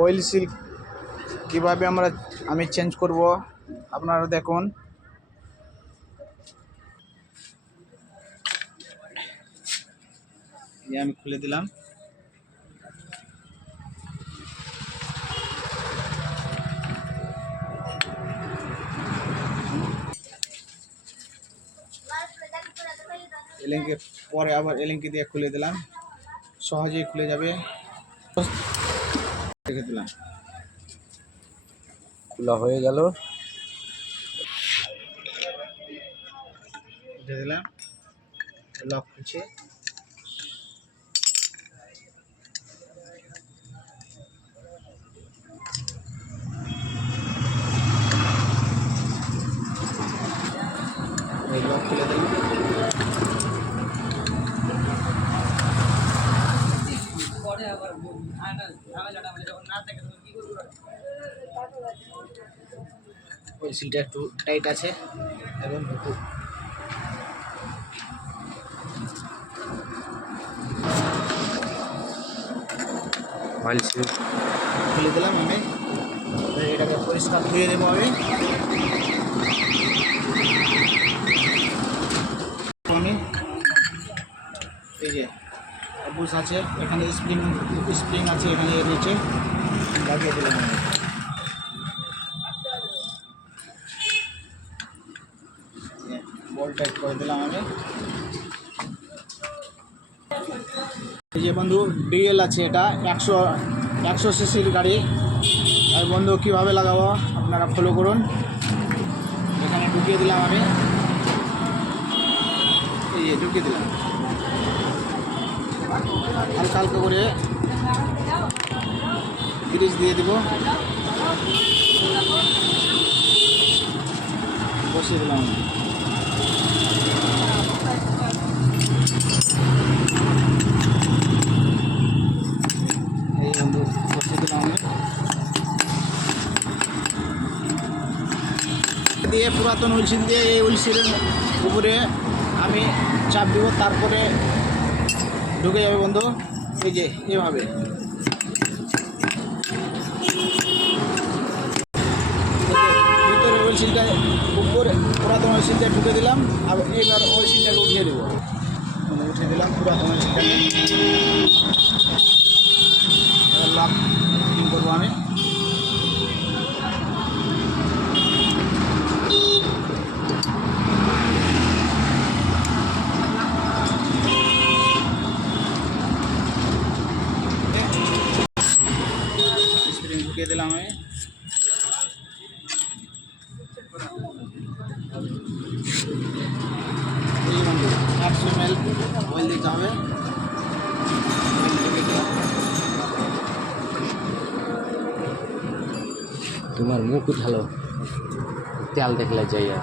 Oil seal কীভাবে আমি চেঞ্জ করব আপনারা দেখুন। আমি খুলে দিলাম। এলিঙ্কের পরে আবার এলিঙ্কি দিয়ে খুলে দিলাম, সহজেই খুলে যাবে। রেখে দিলাম, খোলা হয়ে গেল। উঠে দিলাম, লক খুলছে। লক খুলে দিলাম। ওই সিলটা একটু টাইট আছে এবং অয়েল সিল খুলে দিলাম। আমি এটাকে পরিষ্কার ধুয়ে দেবো। আমি এই যে বুশ আছে এখানে, স্প্রিং আছে এখানে, নিচে লাগিয়ে দিলাম। আমি বল টাইট করে দিলাম। আমি এই যে বন্ধু ডিএল আছে, এটা 100 সিসির গাড়ি। আর বন্ধু কীভাবে লাগাবো আপনারা ফলো করুন। এখানে ঢুকিয়ে দিলাম। আমি এই যে ঢুকিয়ে দিলাম, হালকা হালকা করে গ্রিজ দিয়ে দিব, বসিয়ে দিলাম। এই বন্ধু বসিয়ে দিলাম। আমি দিয়ে পুরাতন হুইলসিল দিয়ে এই হুইলসিলের উপরে আমি চাপ দিব, তারপরে ঢুকে যাবে বন্ধু। এই যে এভাবে ভিতরে হুইলসিলটা উপরে পুরাতন হুইলসিলটা ঢুকে দিলাম। আর এইবার হুইলসিলটাকে উঠিয়ে দেবো। উঠিয়ে দিলাম পুরাতন হুইলসিলটাকে। লক ফিটিং করবো আমি। স্প্রিং ঢুকিয়ে দিলাম। আমি এই বন্ধু 100 ml অয়েল দিতে হবে। তোমার মুখ উঠালো, তেল দেখলে যাই আর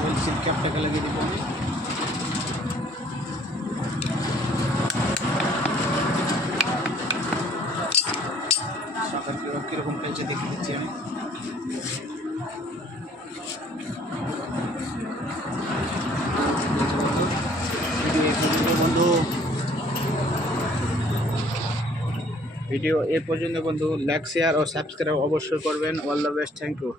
হুইলসিল ক্যাপটাকে লাগিয়ে দিব। আমি সকাল কীরকম পেয়েছে দেখে দিচ্ছি। আমি ভিডিও এ পর্যন্ত বন্ধু। লাইক শেয়ার ও সাবস্ক্রাইব অবশ্যই করবেন। All the best, thank you.